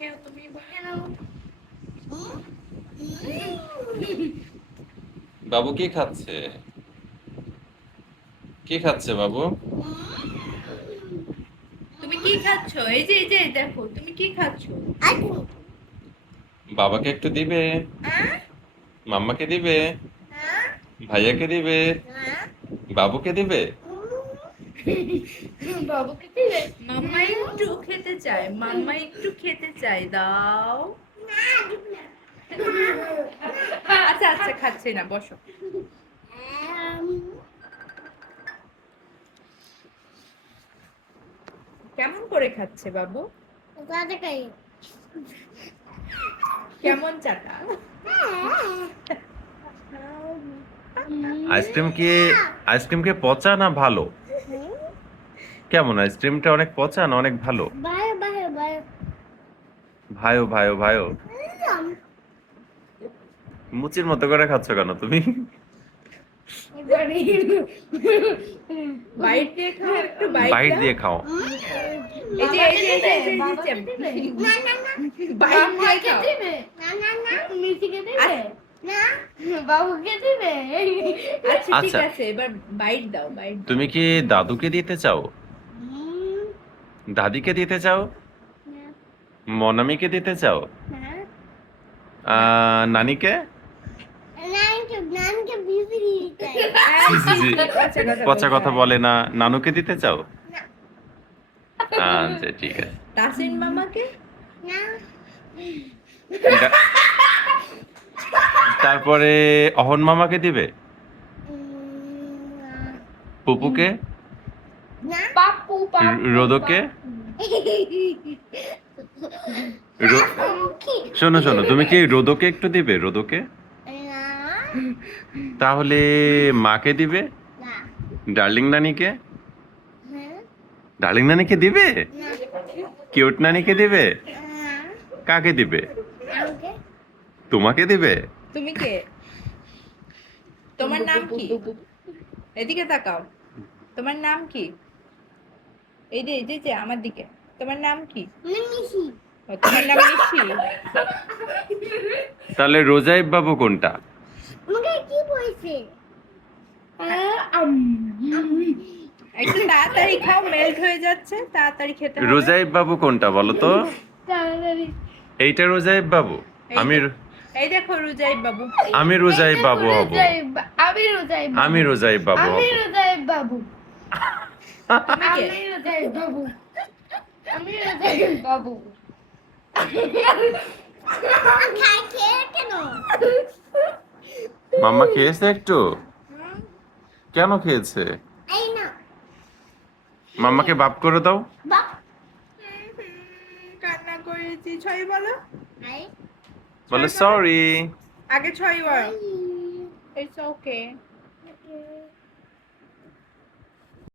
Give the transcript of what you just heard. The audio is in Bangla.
খেও তুমি বাবু কি খাচ্ছে? কি খাচ্ছে বাবু? তুমি কি খাচ্ছ? এই যে দেখো তুমি কি খাচ্ছ? বাবাকে একটু দিবে? মাম্মাকে দিবে? ভাইয়াকে দিবে? বাবুকে দিবে? বাবুকে দিবে? মাম্মা একটু খেতে চায়, মাম্মা একটু খেতে চায়, দাও। আচ্ছা আচ্ছা, খাচ্ছি না, বসো। কেমন করে খাচ্ছে বাবু? কেমন চাটা? আইসক্রিম কি পচা না ভালো? কেমন আইসক্রিমটা অনেক পচা না অনেক ভালো? ভাইও ভাইও ভাইও মুচির মতো করে খাচ্ছ কেন তুমি? বাইট দিয়ে খাও, একটু বাইট দিয়ে খাও। এই যে এই যে এই যে এই যে বাইট দিয়ে খাও। বাবুকে দিবে। আচ্ছা ঠিক আচ্ছা, আছে, এবার বাইট দাও, বাইট দাও। তুমি কি দাদুকে দিতে চাও? দাদিকে দিতে চাও? মনামিকে দিতে চাও? নানিকে? জি, জি, জি। পচা কথা বলে না। নানুকে দিতে চাও? আচ্ছা ঠিক আছে। তাসিন মামাকে? দা- তারপরে অহন মামাকে দিবে? পুপুকে? পাপ্পু রোদকে? শোনো শোনো, তুমি কি রোদকে একটু দিবে? রোদকে? তাহলে মাকে দিবে? ডার্লিং নানিকে? ডার্লিং নানিকে দিবে? কিউট নানিকে দিবে? কাকে দিবে? তোমাকে দিবে? তুমি কে? তোমার নাম কি? এদিকে তাকাও। তোমার নাম কি? এই যে এই যে যে আমার দিকে। তোমার নাম কি? ও, তোমার নাম নিশি? তাহলে রোজাইব বাবু কোনটা? একটু তাড়াতাড়ি খাও, মেল্ট হয়ে যাচ্ছে, তাড়াতাড়ি খেতে হবে। রোজাইব বাবু কোনটা বলো তো? এইটা রোজাইব বাবু? আমি এই দেখো রুজাইব বাবু। আমি রোজাইব বাবু হব। আমি রোজাইব আমি রোজাইব বাবু হব। আমি রোজাইব বাবু তুমি কে? আমি রোজাইব বাবু আমি রোজাইব বাবু মাম্মা খেয়েছে একটু? কেন খেয়েছে? মাম্মাকে বাপ করে দাও। কান্না করেছি, ছয় বলো। বলে সরি। আগে ছয় বলো। It's okay.